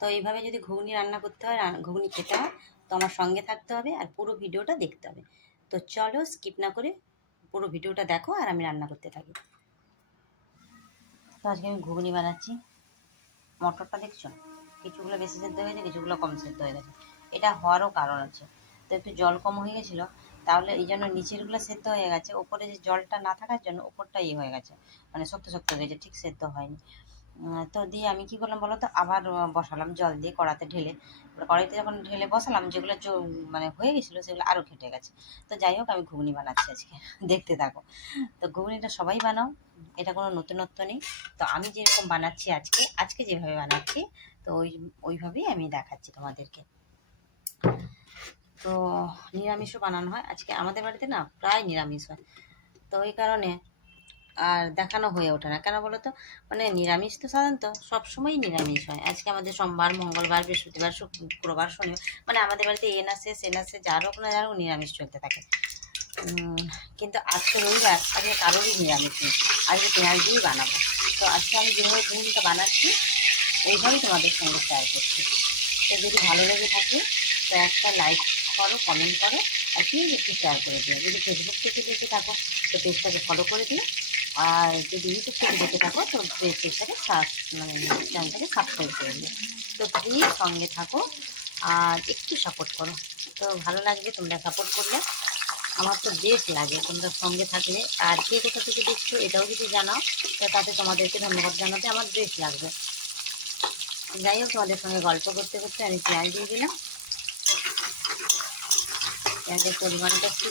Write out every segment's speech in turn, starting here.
তো এইভাবে যদি ঘুগনি রান্না করতে হয়, ঘুগনি খেতে হয়, তো আমার সঙ্গে থাকতে হবে আর পুরো ভিডিওটা দেখতে হবে। তো চলো স্কিপ না করে পুরো ভিডিওটা দেখো আর আমি রান্না করতে থাকি। তো আজকে আমি ঘুগনি বানাচ্ছি। মটরটা দেখছো, কিছুগুলো বেশি সেদ্ধ হয়ে গেছে, কিছুগুলো কম সেদ্ধ হয়ে গেছে। এটা হওয়ারও কারণ আছে। তো একটু জল কম হয়ে গেছিলো, তাহলে এই জন্য নিচেরগুলো সেদ্ধ হয়ে গেছে, ওপরে যে জলটা না থাকার জন্য ওপরটা হয়ে গেছে, মানে শক্ত শক্ত হয়ে গেছে, ঠিক সেদ্ধ হয়নি। তো দিয়ে আমি কী করলাম বলো তো, আবার বসালাম জল দিয়ে কড়াতে ঢেলে। কড়াইতে যখন ঢেলে বসালাম, যেগুলো মানে হয়ে গেছিলো সেগুলো আরও ঘেটে গেছে। তো যাই হোক, আমি ঘুগনি বানাচ্ছি আজকে, দেখতে থাকো। তো ঘুগনিটা সবাই বানাও, এটা কোনো নতুনত্ব নেই। তো আমি যেরকম বানাচ্ছি আজকে যেভাবে বানাচ্ছি, তো ওইভাবেই আমি দেখাচ্ছি তোমাদেরকে। তো নিরামিষও বানানো হয়, আজকে আমাদের বাড়িতে না প্রায় নিরামিষ হয়, তো ওই কারণে আর দেখানো হয়ে ওঠে না। কেন বলো তো, মানে নিরামিষ তো সাধারণত সবসময়ই নিরামিষ হয়। আজকে আমাদের সোমবার, মঙ্গলবার, বৃহস্পতিবার, শুক্রবার, শনিবার, মানে আমাদের বাড়িতে এ না শেষ যার হোক না যার হোক নিরামিষ চলতে থাকে। কিন্তু আজকে রবিবার, আজকে কারোরই নিরামিষ নেই, আজকে পেঁয়াজ দিয়েই বানাবো। তো আজকে আমি যেভাবে ঘুগনিটা বানাচ্ছি ওইভাবেই তোমাদের সঙ্গে শেয়ার করছি। তো যদি ভালো লেগে থাকে তো একটা লাইক করো, কমেন্ট করো, আর প্লিজ একটু শেয়ার করে দিও। যদি ফেসবুক থেকে দেখে থাকো তো পেজটাকে ফলো করে দিও, আর যদি ইউটিউব থেকে দেখে থাকো তো পেজটাকে মানে চ্যানেলটাকে সাবস্ক্রাইব করে দিও। তো প্লিজ সঙ্গে থাকো আর একটু সাপোর্ট করো, তো ভালো লাগবে তোমরা সাপোর্ট করলে। আমার তো বেশ লাগে তোমরা সঙ্গে থাকলে। আর কে কোথা থেকে দেখছো এটাও যদি জানাও, তো তাতে তোমাদেরকে ধন্যবাদ জানাতে আমার বেশ লাগবে। যাই হোক, তোমাদের সঙ্গে গল্প করতে করতে আমি পেঁয়াজ দিয়ে দিলাম। পেঁয়াজের পরিমাণটা একটু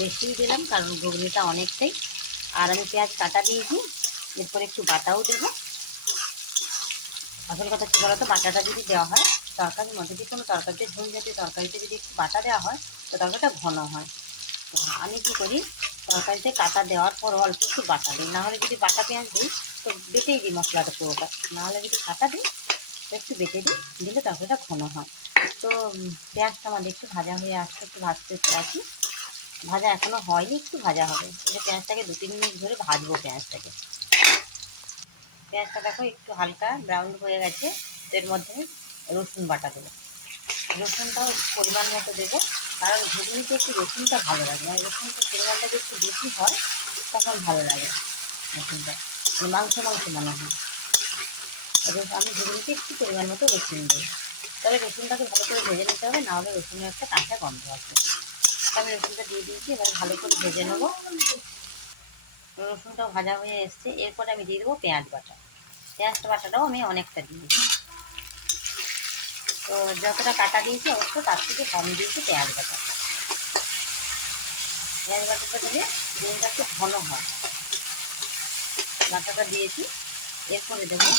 বেশিই দিলাম, কারণ ঘুগনিটা অনেকটাই। আর আমি পেঁয়াজ কাটা দিয়েছি, এরপরে একটু বাটাও দেবো। আসল কথা কী বলতো, বাটাটা যদি দেওয়া হয় তরকারির মধ্যে, যে কোনো তরকারিতে, ঝোল জাতীয় তরকারিতে যদি বাটা দেওয়া হয় তো তরকারিটা ঘন হয়। আমি কী করি, তরকারিতে কাটা দেওয়ার পর অল্প একটু বাটা দিই, নাহলে যদি বাটা পেঁয়াজ দিই তো বেটেই দিই মশলাটা পুরোটা, নাহলে যদি কাটা দিই তো একটু বেটে দিই, দিলে তরকারিটা ঘন হয়। তো পেঁয়াজটা আমাদের একটু ভাজা হয়ে আসছে, একটু ভাজতে আছি। ভাজা এখনও হয়নি, একটু ভাজা হবে। এটা পেঁয়াজটাকে 2-3 মিনিট ধরে ভাজবো। পেঁয়াজটা দেখো একটু হালকা ব্রাউন হয়ে গেছে, এর মধ্যে রসুন বাটা দেবো। রসুনটাও পরিমাণ মতো দেবো, কারণ ঘুগনিতে একটু রসুনটা ভালো লাগে, মানে রসুনটার পরিমাণটা যদি একটু বেশি হয় তখন ভালো লাগে রসুনটা, মানে মাংস মাংস মনে হয়। আমি ঘুগনিতে একটু পরিমাণ মতো রসুন দিই, তবে রসুনটাকে ভালো করে ভেজে নিতে হবে, নাহলে রসুনের একটা কাঁচা গন্ধ আছে। আমি রসুনটা দিয়ে দিয়েছি, এবার ভালো করে ভেজে নেবো। রসুনটাও ভাজা হয়ে এসছে, এরপরে আমি দিয়ে দেবো পেঁয়াজ বাটা। পেঁয়াজটা বাটাটাও আমি অনেকটা দিয়েছি, তো যতটা কাটা দিয়েছি অবশ্য তার থেকে কম দিয়েছি পেঁয়াজ বাটা। পেঁয়াজ বাটাটা দিলে ডিমটা একটু ঘন হয়। বাটাটা দিয়েছি, এরপরে দেবো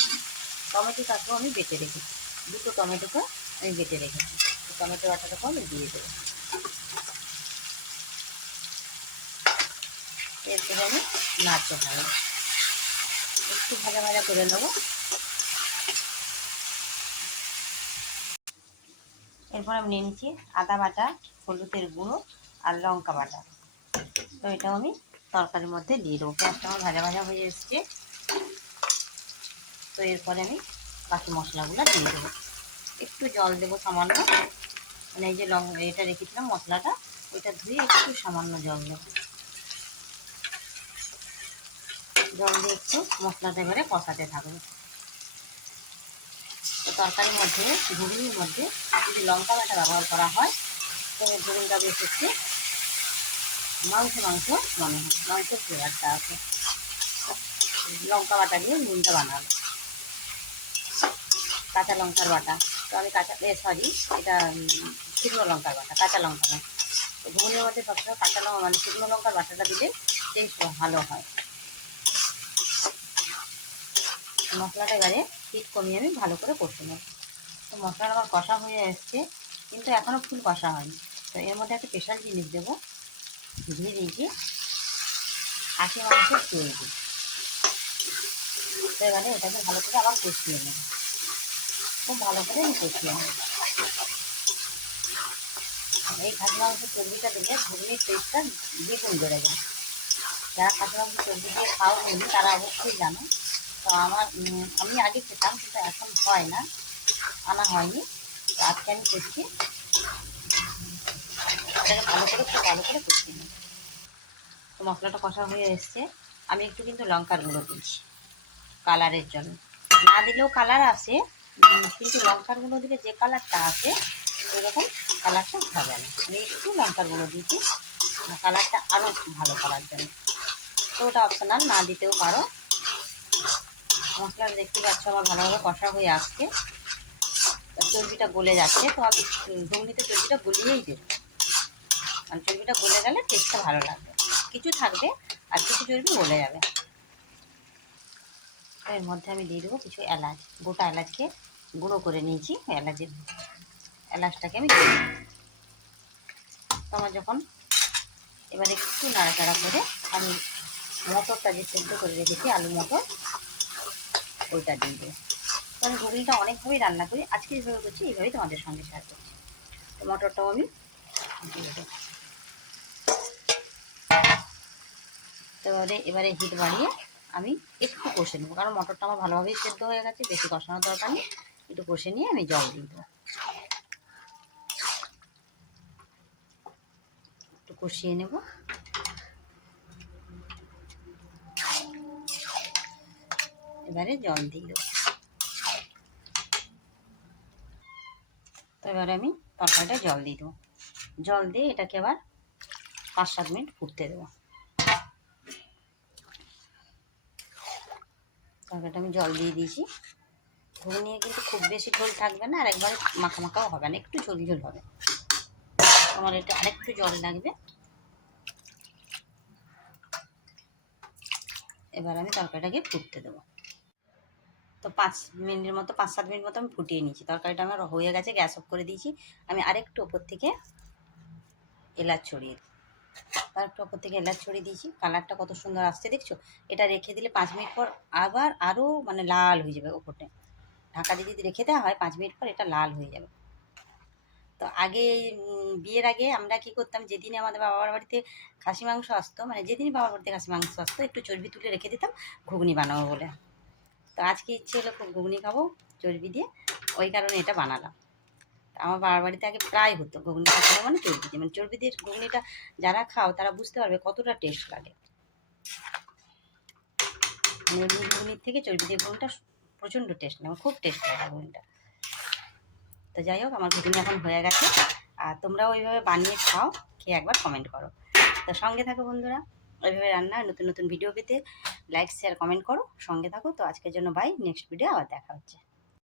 টমেটো। তাকেও আমি বেটে রেখেছি, 2টো টমেটোকে আমি বেটে রেখেছি, টমেটো বাটাটাকেও আমি দিয়ে দেবো। এরপরে আমি নাড়তে থাকবো, একটু ভাজা ভাজা করে নেবো। এরপর আমি নিয়ে নিচ্ছি আদা বাটা, হলুদের গুঁড়ো আর লঙ্কা বাটা। তো এটাও আমি তরকারির মধ্যে দিয়ে দেবো। পেঁয়াজটা আমার ভাজা ভাজা হয়ে এসছে, তো এরপরে আমি বাকি মশলাগুলো দিয়ে দেবো। একটু জল দেবো সামান্য, মানে এই যে এটা রেখেছিলাম মশলাটা, ওইটা ধুয়ে একটু সামান্য জল দেবো। জল দিয়ে একটু মশলাটা এবারে কষাতে থাকবে। তো তরকারির মধ্যে, ঘুগনির মধ্যে যদি লঙ্কা বাটা ব্যবহার করা হয় তো ঘুগনিটা বেশ একটু মাংস মাংস মনে হয়, মাংসের ফ্লেভারটা আছে। লঙ্কা বাটা দিয়ে ঘুগনিটা বানাবো, কাঁচা লঙ্কার বাটা। তো আমি এটা শুকনো লঙ্কার বাটা, কাঁচা লঙ্কা না। তো ঘুগনির মধ্যে সবসময় কাঁচা লঙ্কা মানে শুকনো লঙ্কার বাটাটা দিলে টেস্ট ভালো হয়। মশলাটা এবারে হিট কমিয়ে আমি ভালো করে কষে নেব। তো মশলাটা আমার কষা হয়ে এসছে, কিন্তু এখনও ফুল কষা হয়নি। তো এর মধ্যে একটা স্পেশাল জিনিস দেবো, দিয়ে দিয়েছি খাসি মাংসের চর্বি। তো এবারে এটাকে ভালো করে আবার কষিয়ে নেব, খুব ভালো করে আমি কষিয়ে নেব। এই খাসি মাংসের চর্বিটা দিলে ঘুগনির টেস্টটা দ্বিগুণ বেড়ে যায়। যারা খাসি মাংসের চর্বি দিয়ে খাও তারা অবশ্যই জানো। তো আমি আগে খেতাম, কিন্তু এখন হয় না। আনা হয়নি। তো আজকে আমি করছি, এটাকে ভালো করে খুব ভালো করে কষিয়ে নিই। তো মশলাটা কষা হয়ে এসছে, আমি একটু কিন্তু লঙ্কার গুঁড়ো দিয়েছি কালারের জন্য। না দিলেও কালার আসে, কিন্তু লঙ্কার গুঁড়ো দিলে যে কালারটা আসে ওইরকম কালারটা হবে না। আমি একটু লঙ্কার গুঁড়ো দিয়েছি কালারটা আরও ভালো করার জন্য। তো ওটা অপশনাল, না দিতেও পারো। মশলা দেখতে পাচ্ছ আমার ভালোভাবে কষা হয়ে আসছে, চর্বিটা গলে যাচ্ছে। তো আমি ঘুগনিতে চর্বিটা গলিয়েই দেবো, কারণ চর্বিটা গলে গেলে টেস্টটা ভালো লাগবে। কিছু থাকবে আর কিছু চর্বি গলে যাবে। এর মধ্যে আমি দিয়ে দেবো কিছু এলাচ, গোটা এলাচকে গুঁড়ো করে নিয়েছি। এলাচটাকে আমি দিয়ে দেবো। তো আমার যখন এবার একটু নাড়াচাড়া করে আমি মটরটা যে সেদ্ধ করে রেখেছি, আলু মটর, ওইটা দিয়ে দেবো। তো আমি ঘুগনিটা অনেকভাবেই রান্না করি, আজকে যেভাবে করছি এইভাবেই তোমাদের সঙ্গে শেয়ার করছি। তো মটরটাও আমি দিয়ে দেবো। তো এবারে হিট বাড়িয়ে আমি একটু কষে নেবো, কারণ মটরটা আমার ভালোভাবেই সেদ্ধ হয়ে গেছে, বেশি কষানোর দরকার নেই। একটু কষে নিয়ে আমি জল দিয়ে দেবো। একটু কষিয়ে নেব। এবারে জল দিয়ে দেবো। তো এবারে আমি তরকারিটা জল দিয়ে দেবো। জল দিয়ে এটাকে আবার 5-7 মিনিট ফুটতে দেবো। তরকারিটা আমি জল দিয়ে দিয়েছি। ঘুগনি কিন্তু খুব বেশি ঝোল থাকবে না, আর একবারে মাখা মাখাও হবে না, একটু ঝোল ঝোল হবে। আমার এটা আরেকটু জল লাগবে। এবার আমি তরকারিটাকে ফুটতে দেবো। তো 5-7 মিনিট মতো আমি ফুটিয়ে নিয়েছি। তরকারিটা আমার হয়ে গেছে, গ্যাস অফ করে দিয়েছি। আমি আরেকটু ওপর থেকে এলাচ ছড়িয়ে দিই। আরেকটু ওপর থেকে এলাচ ছড়িয়ে দিয়েছি। কালারটা কত সুন্দর আসছে দেখছো। এটা রেখে দিলে 5 মিনিট পর আবার আরও মানে লাল হয়ে যাবে। ওপরটা ঢাকা দিয়ে যদি রেখে দেওয়া হয় 5 মিনিট পর এটা লাল হয়ে যাবে। তো আগে বিয়ের আগে আমরা কি করতাম, যেদিনে আমাদের বাবার বাড়িতে খাসি মাংস আসতো, মানে যেদিনই বাবার বাড়িতে খাসি মাংস আসতো, একটু চর্বি তুলে রেখে দিতাম ঘুগনি বানাবো বলে। তো আজকে ইচ্ছে হলো খুব ঘুগনি খাবো চর্বি দিয়ে, ওই কারণে এটা বানালাম। আমার বাবার বাড়িতে আগে প্রায় হতো ঘুগনি খাবো মানে চর্বি দিয়ে, মানে চর্বি দিয়ে ঘুগনিটা যারা খাও তারা বুঝতে পারবে কতটা টেস্ট লাগে। মানে ঘুগনির থেকে চর্বি দিয়ে ঘুগনিটা প্রচণ্ড টেস্ট লাগে, খুব টেস্ট লাগে ঘুগনিটা। তো যাই হোক, আমার ঘুগনি এখন হয়ে গেছে। আর তোমরাও ওইভাবে বানিয়ে খাও, খেয়ে একবার কমেন্ট করো। তো সঙ্গে থাকো বন্ধুরা, ওইভাবে রান্না নতুন নতুন ভিডিও পেতে লাইক শেয়ার কমেন্ট করো, সঙ্গে থাকো। তো আজকের জন্য বাই, নেক্সট ভিডিও আবার দেখা হচ্ছে।